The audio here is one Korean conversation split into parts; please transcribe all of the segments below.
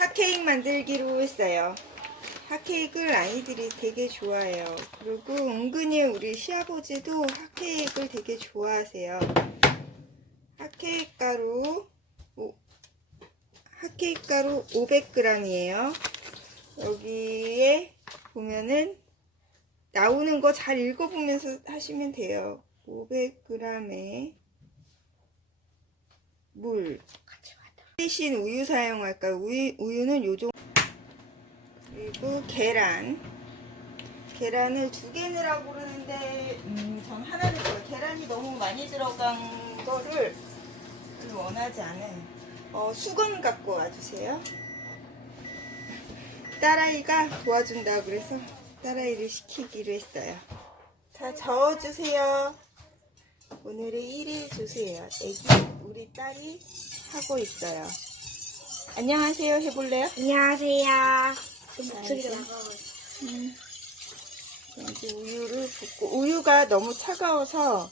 핫케이크 만들기로 했어요. 핫케이크를 아이들이 되게 좋아해요. 그리고 은근히 우리 시아버지도 핫케이크를 되게 좋아하세요. 핫케이크 가루, 오, 핫케이크 가루 500g이에요. 여기에 보면은 나오는 거 잘 읽어보면서 하시면 돼요. 500g에 물 대신 우유 사용할까요? 우유, 우유는 요정 그리고 계란 계란을 두 개 넣으라고 그러는데 음, 전 하나 거예요. 계란이 너무 많이 들어간 거를 원하지 않아요. 어, 수건 갖고 와주세요. 딸아이가 도와준다 그래서 딸아이를 시키기로 했어요. 자, 저어주세요. 오늘의 1일 주세요. 애기, 우리 딸이 하고 있어요. 안녕하세요. 해볼래요? 안녕하세요. 목소리가. 나가고 음. 이제 우유를 붓고 우유가 너무 차가워서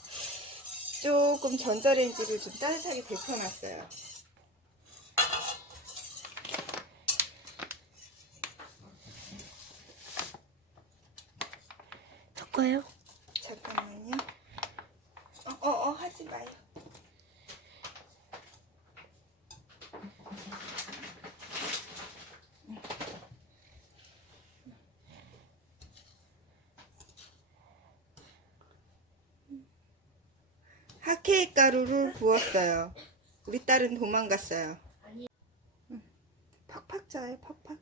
조금 전자레인지를 좀 따뜻하게 데펴놨어요. 섞어요? 잠깐만요. 어, 어, 어, 하지 마요. 핫케이크 가루를 부었어요. 우리 딸은 도망갔어요. 아니. 응. 팍팍 져요, 팍팍.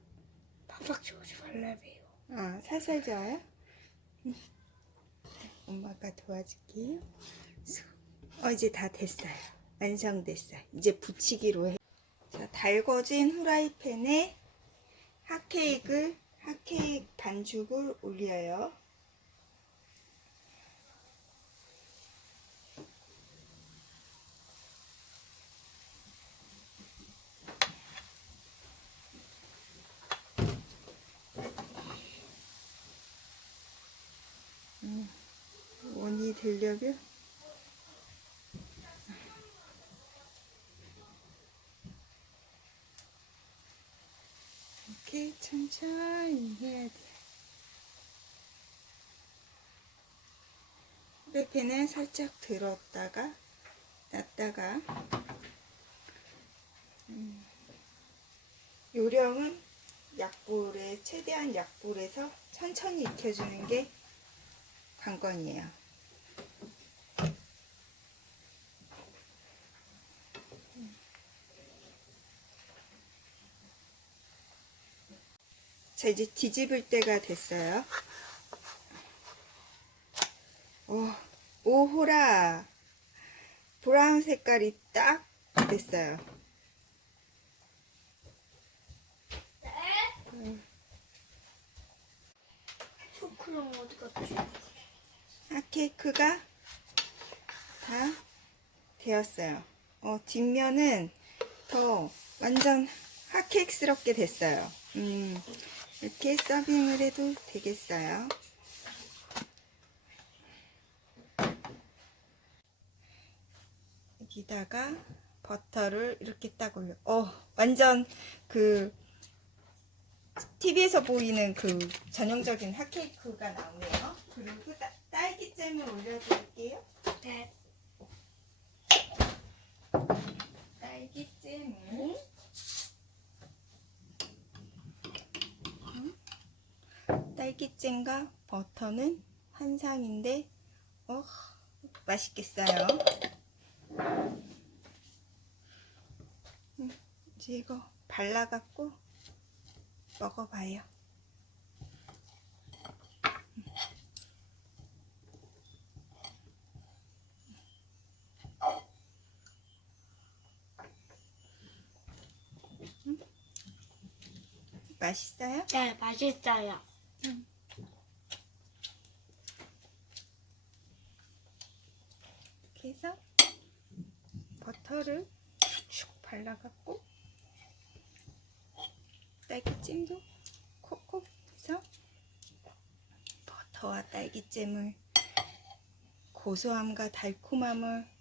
팍팍 주우지 말라며요. 아, 살살? 음. 엄마가 도와줄게요. 어, 이제 다 됐어요. 완성됐어요. 이제 붙이기로 해. 자, 달궈진 후라이팬에 핫케이크를, 핫케이크 반죽을 올려요. 원이 되려면 이렇게 천천히 해야 돼. 후라이팬은 살짝 들었다가 놨다가 음, 요령은 약불에 최대한 약불에서 천천히 익혀주는 게 관건이에요. 자, 이제 뒤집을 때가 됐어요. 오, 오호라. 브라운 색깔이 딱 됐어요. 초크랑 어디 갔지? 핫케이크가 다 되었어요. 어, 뒷면은 더 완전 핫케이크스럽게 됐어요. 음, 이렇게 서빙을 해도 되겠어요. 여기다가 버터를 이렇게 딱 올려. 어, 완전 그 TV에서 보이는 그 전형적인 핫케이크가 나오네요. 그리고 따, 딸기잼을 올려드릴게요. 네. 딸기잼을 딸기잼과 버터는 한상인데 어 맛있겠어요. 음, 이제 이거 발라갖고 먹어봐요. 맛있어요? 네, 맛있어요. 이렇게 해서 버터를 슉 발라갖고 딸기잼도 콕콕 해서 버터와 딸기잼을 고소함과 달콤함을